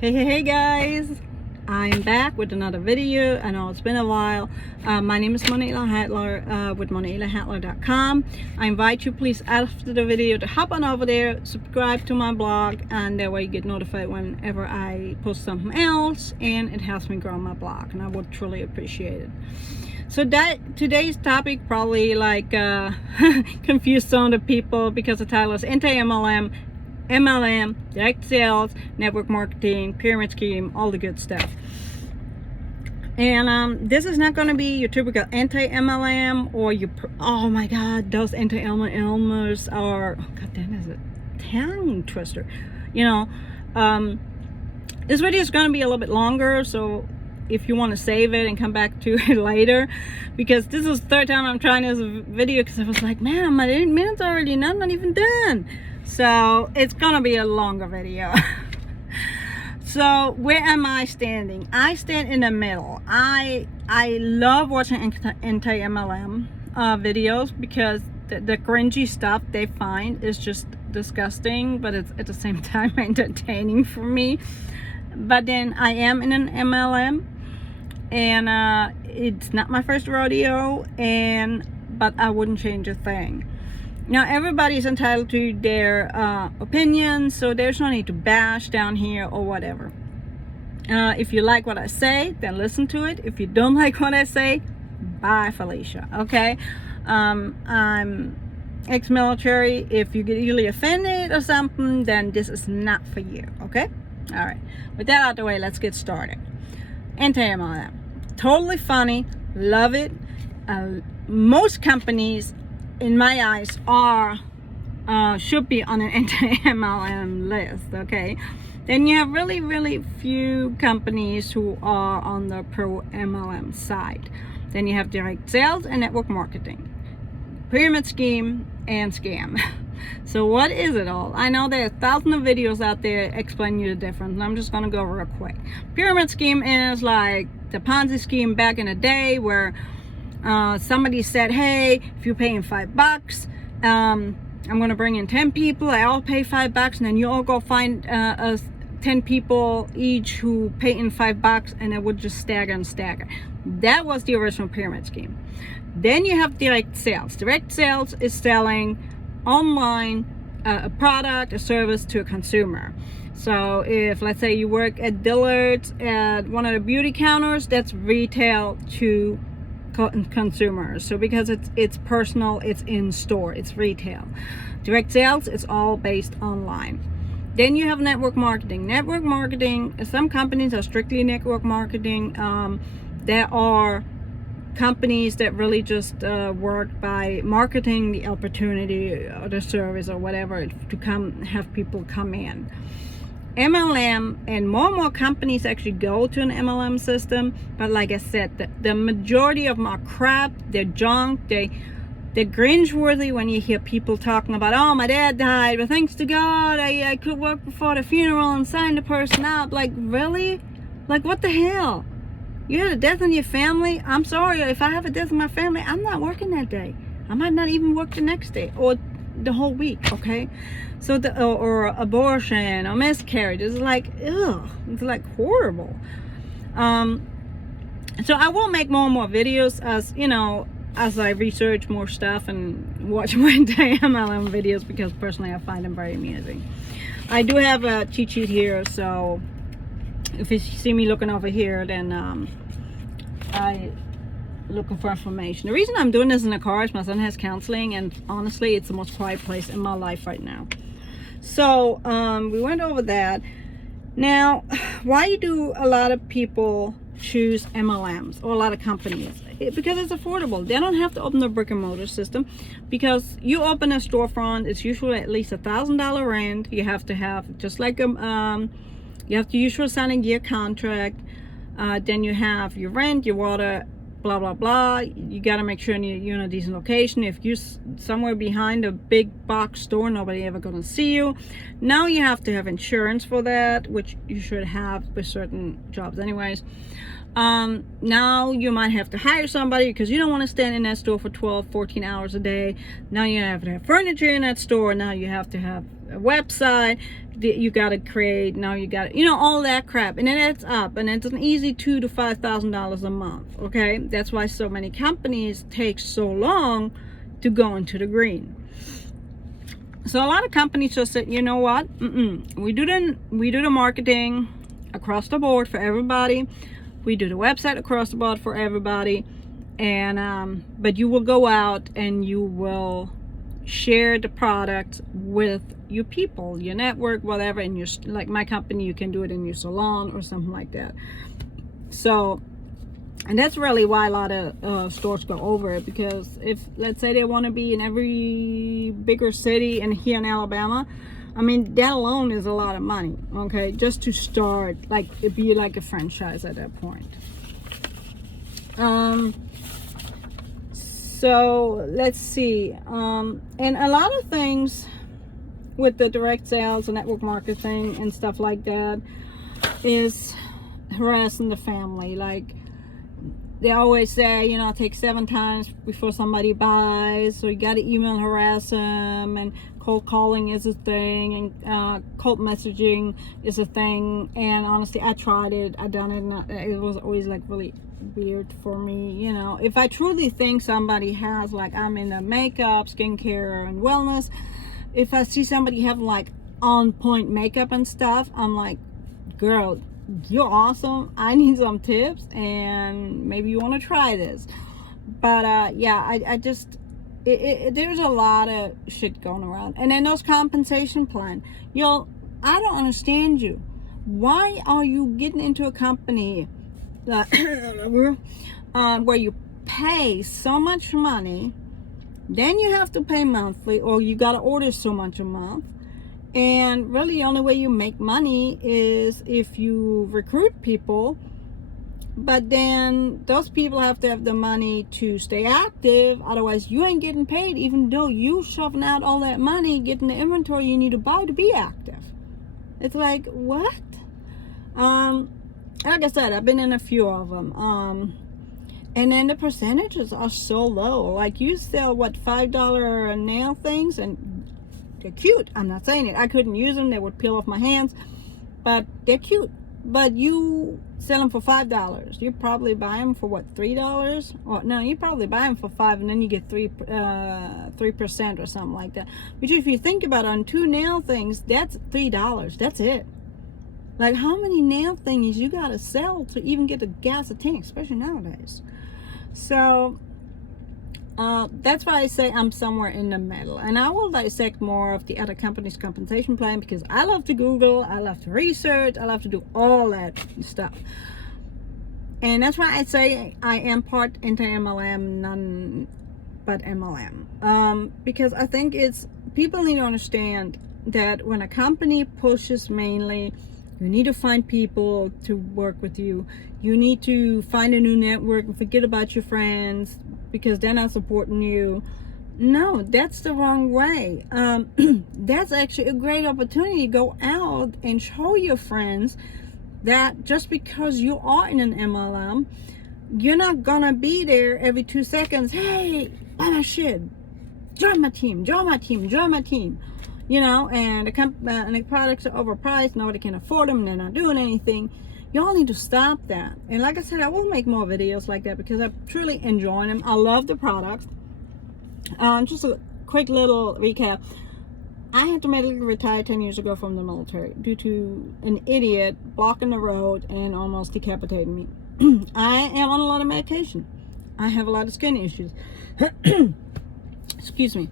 Hey guys, I'm back with another video. I know it's been a while. My name is Monila Hatler with MonilaHatler.com. I invite you, please, after the video to hop on over there, subscribe to my blog, and that way you get notified whenever I post something else, and it helps me grow my blog, and I would truly appreciate it. So that today's topic probably confused some of the people because the title is Anti-MLM, MLM, direct sales, network marketing, pyramid scheme, all the good stuff. And this is not going to be your typical anti-MLM or your, oh my god, those anti-MLMers are, oh god damn, is it tongue twister, you know. This video is going to be a little bit longer, so if you want to save it and come back to it later, because this is the third time I'm trying this video, because I was like, man, my 8 minutes already, and I'm not even done. So it's gonna be a longer video. So where am I standing? I stand in the middle. I love watching anti-MLM videos because the cringy stuff they find is just disgusting, but it's at the same time entertaining for me. But then I am in an MLM, and it's not my first rodeo, but I wouldn't change a thing. Now, everybody's entitled to their opinions, so there's no need to bash down here or whatever. If you like what I say, then listen to it. If you don't like what I say, bye, Felicia, okay? I'm ex-military. If you get easily offended or something, then this is not for you, okay? All right, with that out the way, let's get started. Anti-MLM, totally funny, love it. Most companies, in my eyes, should be on an anti-MLM list, okay? Then you have really few companies who are on the pro-MLM side. Then you have direct sales and network marketing, pyramid scheme, and scam. So what is it all? I know there are thousands of videos out there explaining you the difference, and I'm just going to go real quick. Pyramid scheme is like the Ponzi scheme back in the day where somebody said, hey, if you're paying $5, I'm going to bring in 10 people, I all pay $5, and then you all go find 10 people each who pay in $5, and it would just stagger and stagger. That was the original pyramid scheme. Then you have direct sales. Direct sales is selling online a product, a service to a consumer. So if, let's say, you work at Dillard's at one of the beauty counters, that's retail to consumers. So because it's personal, it's in store, it's retail. Direct sales, it's all based online. Then you have network marketing. Network marketing, some companies are strictly network marketing. There are companies that really just work by marketing the opportunity or the service or whatever to have people come in. MLM, and more companies actually go to an MLM system, but like I said, the majority of them are crap, they're junk, they're cringeworthy when you hear people talking about, oh, my dad died, but thanks to God I could work before the funeral and sign the person up. Like, really? Like, what the hell? You had a death in your family? I'm sorry, if I have a death in my family, I'm not working that day. I might not even work the next day or the whole week, okay? So or abortion or miscarriage is like, ugh, it's like horrible. So I will make more and more videos as, you know, as I research more stuff and watch more anti-MLM videos, because personally I find them very amusing. I do have a cheat sheet here, so if you see me looking over here, then I looking for information. The reason I'm doing this in the car is my son has counseling, and honestly it's the most quiet place in my life right now. So we went over that. Now, why do a lot of people choose MLMs, or a lot of companies? Because it's affordable. They don't have to open the brick and mortar system, because you open a storefront, it's usually at least $1,000 rent. You have to have, just like you have to usually sign a year contract. Then you have your rent, your water, blah blah blah. You got to make sure you're in a decent location. If you're somewhere behind a big box store, nobody ever gonna see you. Now you have to have insurance for that, which you should have with certain jobs anyways. Now you might have to hire somebody because you don't want to stand in that store for 12-14 hours a day. Now you have to have furniture in that store. Now you have to have a website, you got to create, now you got, all that crap, and then it's up, and it's an easy $2,000 to $5,000 a month. Okay, that's why so many companies take so long to go into the green. So a lot of companies just said, you know what, we do the marketing across the board for everybody, we do the website across the board for everybody, and but you will go out and you will share the product with your people, your network, whatever, and like my company, you can do it in your salon or something like that. So, and that's really why a lot of stores go over it, because if, let's say, they want to be in every bigger city and here in Alabama, I mean, that alone is a lot of money, okay, just to start, like, it'd be like a franchise at that point. So let's see, and a lot of things with the direct sales and network marketing and stuff like that is harassing the family. Like they always say, it takes 7 times before somebody buys, so you got to email harass them, and cold calling is a thing, and cold messaging is a thing. And honestly, I tried it, I done it, and it was always like really weird for me. If I truly think somebody has, like, I'm in the makeup, skincare, and wellness, if I see somebody having like on point makeup and stuff, I'm like, girl, you're awesome, I need some tips, and maybe you want to try this. But yeah, I just there's a lot of shit going around. And then those compensation plan, I don't understand you. Why are you getting into a company where you pay so much money, then you have to pay monthly, or you got to order so much a month, and really the only way you make money is if you recruit people, but then those people have to have the money to stay active, otherwise you ain't getting paid, even though you shoving out all that money getting the inventory you need to buy to be active. It's like, what? Like I said, I've been in a few of them, and then the percentages are so low. Like, you sell what, $5 nail things, and they're cute. I'm not saying it, I couldn't use them, they would peel off my hands, but they're cute. But you sell them for $5, you probably buy them for what, $3? Or no, you probably buy them for $5, and then you get 3% or something like that. Which, if you think about it, on 2 nail things, that's $3. That's it. Like, how many nail things you gotta sell to even get the gas a tank, especially nowadays? So that's why I say I'm somewhere in the middle, and I will dissect more of the other company's compensation plan, because I love to Google, I love to research, I love to do all that stuff. And that's why I say I am part anti-MLM, none but MLM, because I think people need to understand that when a company pushes mainly, you need to find people to work with you. You need to find a new network and forget about your friends because they're not supporting you. No, that's the wrong way. That's actually a great opportunity to go out and show your friends that just because you are in an MLM, you're not gonna be there every 2 seconds. Hey, buy my shit. Join my team, join my team, join my team. And the products are overpriced, nobody can afford them, they're not doing anything. Y'all need to stop that. And like I said, I will make more videos like that because I truly enjoy them. I love the products. Just a quick little recap. I had to medically retire 10 years ago from the military due to an idiot blocking the road and almost decapitating me. I am on a lot of medication. I have a lot of skin issues. Excuse me.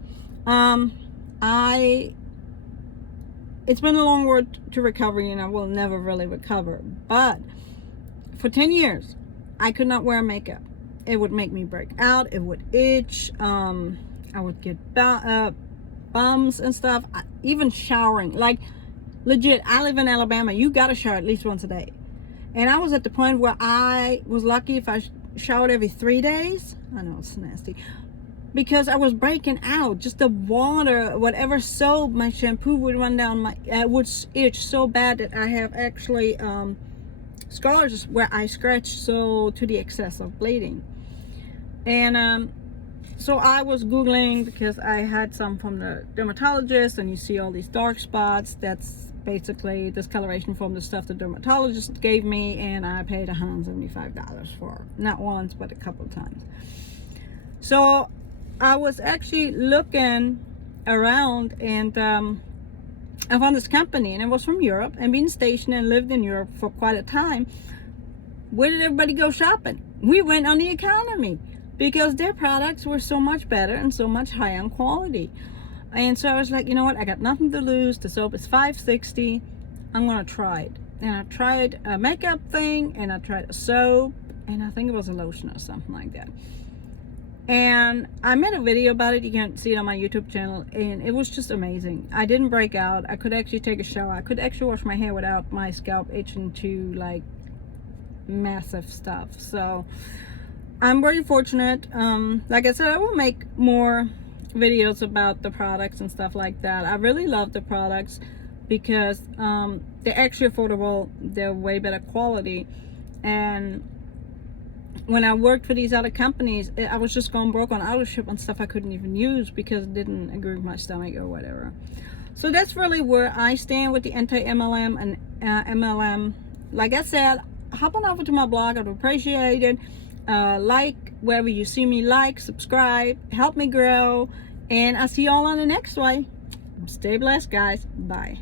It's been a long road to recovery, and I will never really recover. But for 10 years, I could not wear makeup. It would make me break out. It would itch. I would get bums and stuff. Even showering. Like, legit, I live in Alabama. You got to shower at least once a day. And I was at the point where I was lucky if I showered every 3 days. I know it's nasty. Because I was breaking out, just the water, whatever soap, my shampoo would run down I would itch so bad that I have actually scars where I scratched so to the excess of bleeding. And So I was Googling because I had some from the dermatologist, and you see all these dark spots. That's basically discoloration from the stuff the dermatologist gave me, and I paid $175 for, not once but a couple of times. So I was actually looking around, and I found this company, and it was from Europe, and being stationed and lived in Europe for quite a time. Where did everybody go shopping? We went on the economy, because their products were so much better and so much higher in quality. And so I was like, you know what, I got nothing to lose. The soap is $5.60. I'm gonna try it. And I tried a makeup thing, and I tried a soap, and I think it was a lotion or something like that. And I made a video about it. You can see it on my YouTube channel, and it was just amazing. I didn't break out. I could actually take a shower. I could actually wash my hair without my scalp itching to like massive stuff. So I'm very fortunate. Like I said, I will make more videos about the products and stuff like that. I really love the products because they're actually affordable. They're way better quality. And when I worked for these other companies, I was just going broke on auto-ship on stuff I couldn't even use because it didn't agree with my stomach or whatever. So that's really where I stand with the anti-MLM and MLM. Like I said, hop on over to my blog. I'd appreciate it. Like wherever you see me, like, subscribe, help me grow, and I'll see you all on the next one. Stay blessed, guys. Bye.